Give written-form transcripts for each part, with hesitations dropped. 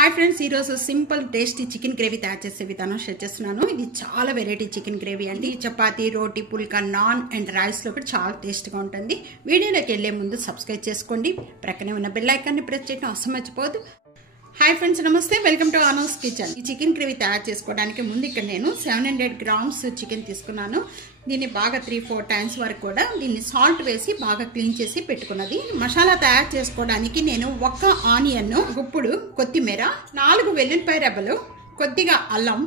Hi friends, ఈరోజు simple tasty chicken gravy తయారు చేసే విధానం షేర్ చేస్తున్నాను. ఇది చాలా వెరైటీ చికెన్ గ్రేవీ అండి. చపాతీ, రోటీ, పుల్కా, నాన్ అండ్ రైస్లో కూడా చాలా టేస్ట్గా ఉంటుంది. వీడియోలోకి వెళ్లే ముందు సబ్స్క్రైబ్ చేసుకోండి, ప్రక్కనే ఉన్న బెల్ ఐకాన్ని ప్రెస్ చేయడం అస్సలు మర్చిపోవద్దు. హాయ్ ఫ్రెండ్స్, నమస్తే, వెల్కమ్ టు అనూస్ కిచెన్. ఈ చికెన్ గ్రేవీ తయారు చేసుకోవడానికి ముందు ఇక్కడ నేను 700 గ్రామ్స్ చికెన్ తీసుకున్నాను. దీన్ని బాగా 3-4 టైమ్స్ వరకు కూడా దీన్ని సాల్ట్ వేసి బాగా క్లీన్ చేసి పెట్టుకున్నది. మసాలా తయారు చేసుకోవడానికి నేను 1 ఆనియన్, గుప్పుడు కొత్తిమీర, 4 వెల్లుల్లిపాయ రెబ్బలు, కొద్దిగా అల్లం,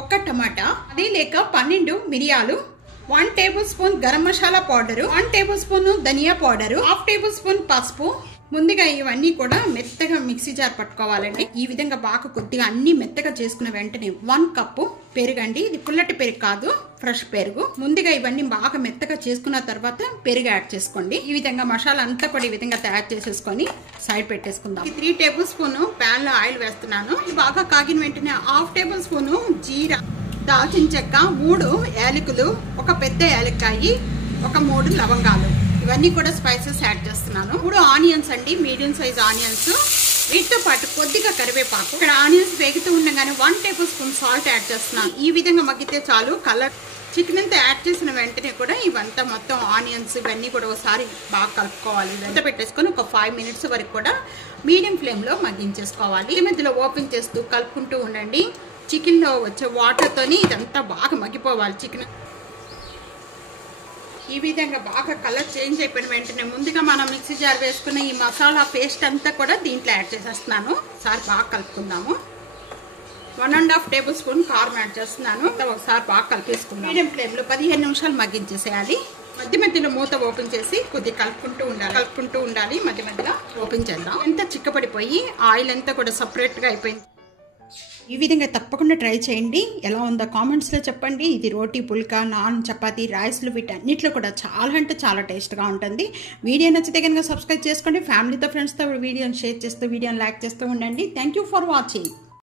1 టమాటా, అది లేక 12 మిరియాలు, 1 tablespoon garam masala powder, 1 tablespoon dhania powder, 1/2 tablespoon పసుపు. ముందుగా ఇవన్నీ కూడా మెత్తగా మిక్సీ జార్ పట్టుకోవాలండి. ఈ విధంగా బాగా కొద్దిగా అన్ని మెత్తగా చేసుకున్న వెంటనే 1 కప్పు పెరుగండి. ఇది పుల్లటి పెరుగు కాదు, ఫ్రెష్ పెరుగు. ముందుగా ఇవన్నీ బాగా మెత్తగా చేసుకున్న తర్వాత పెరుగు యాడ్ చేసుకోండి. ఈ విధంగా మసాలా అంతా కూడా ఈ విధంగా తయారు చేసేసుకొని సైడ్ పెట్టేసుకుందాం. 3 టేబుల్ స్పూన్ ప్యాన్ లో ఆయిల్ వేస్తున్నాను. ఇది బాగా కాగిన వెంటనే 1/2 టేబుల్ స్పూన్ జీరా, దాల్చిన చెక్క, 3 యాలకులు, 1 పెద్ద యాలక్కాయి, 3 లవంగాలు, ఇవన్నీ కూడా స్పైసెస్ యాడ్ చేస్తున్నాను. 3 ఆనియన్స్ అండి, మీడియం సైజ్ ఆనియన్స్. వీటితో పాటు కొద్దిగా కరివేపాకు. ఇక్కడ ఆనియన్స్ వేగుతూ ఉండగానే 1 టేబుల్ స్పూన్ సాల్ట్ యాడ్ చేస్తున్నాను. ఈ విధంగా మగ్గితే చాలు. కలర్ చికెన్ అంతా యాడ్ చేసిన వెంటనే కూడా ఇవంతా మొత్తం ఆనియన్స్ ఇవన్నీ కూడా ఒకసారి బాగా కలుపుకోవాలి. ఇదంతా పెట్టేసుకొని ఒక 5 మినిట్స్ వరకు కూడా మీడియం ఫ్లేమ్ లో మగ్గించేసుకోవాలి. ఈ మధ్యలో ఓపెన్ చేస్తూ కలుపుకుంటూ ఉండండి. చికెన్ లో వచ్చే వాటర్ తోని ఇదంతా బాగా మగ్గిపోవాలి. చికెన్ ఈ విధంగా బాగా కలర్ చేంజ్ అయిపోయిన వెంటనే ముందుగా మనం మిక్సీ జార్ వేసుకున్న ఈ మసాలా పేస్ట్ అంతా కూడా దీంట్లో యాడ్ చేసేస్తున్నాను. ఒకసారి బాగా కలుపుకుందాము. 1.5 టేబుల్ స్పూన్ కారం యాడ్ చేస్తున్నాను. ఒకసారి బాగా కలిపేసుకున్నాను. మీడియం ఫ్లేమ్ లో 15 నిమిషాలు మగ్గించేసేయాలి. మధ్య మధ్యలో మూత ఓపెన్ చేసి కొద్దిగా కలుపుకుంటూ ఉండాలి. మధ్య మధ్యలో ఓపెన్ చేద్దాం. ఎంత చిక్కపడిపోయి ఆయిల్ అంతా కూడా సపరేట్ గా అయిపోయింది. ఈ విధంగా తప్పకుండా ట్రై చేయండి. ఎలా ఉందో కామెంట్స్లో చెప్పండి. ఇది రోటీ, పుల్కా, నాన్, చపాతీ, రైస్లు వీటన్నిటిలో కూడా చాలా అంటే చాలా టేస్ట్గా ఉంటుంది. వీడియో నచ్చితే కనుక సబ్స్క్రైబ్ చేసుకోండి. ఫ్యామిలీతో, ఫ్రెండ్స్తో వీడియోని షేర్ చేస్తూ, వీడియోని లైక్ చేస్తూ ఉండండి. Thank you for watching.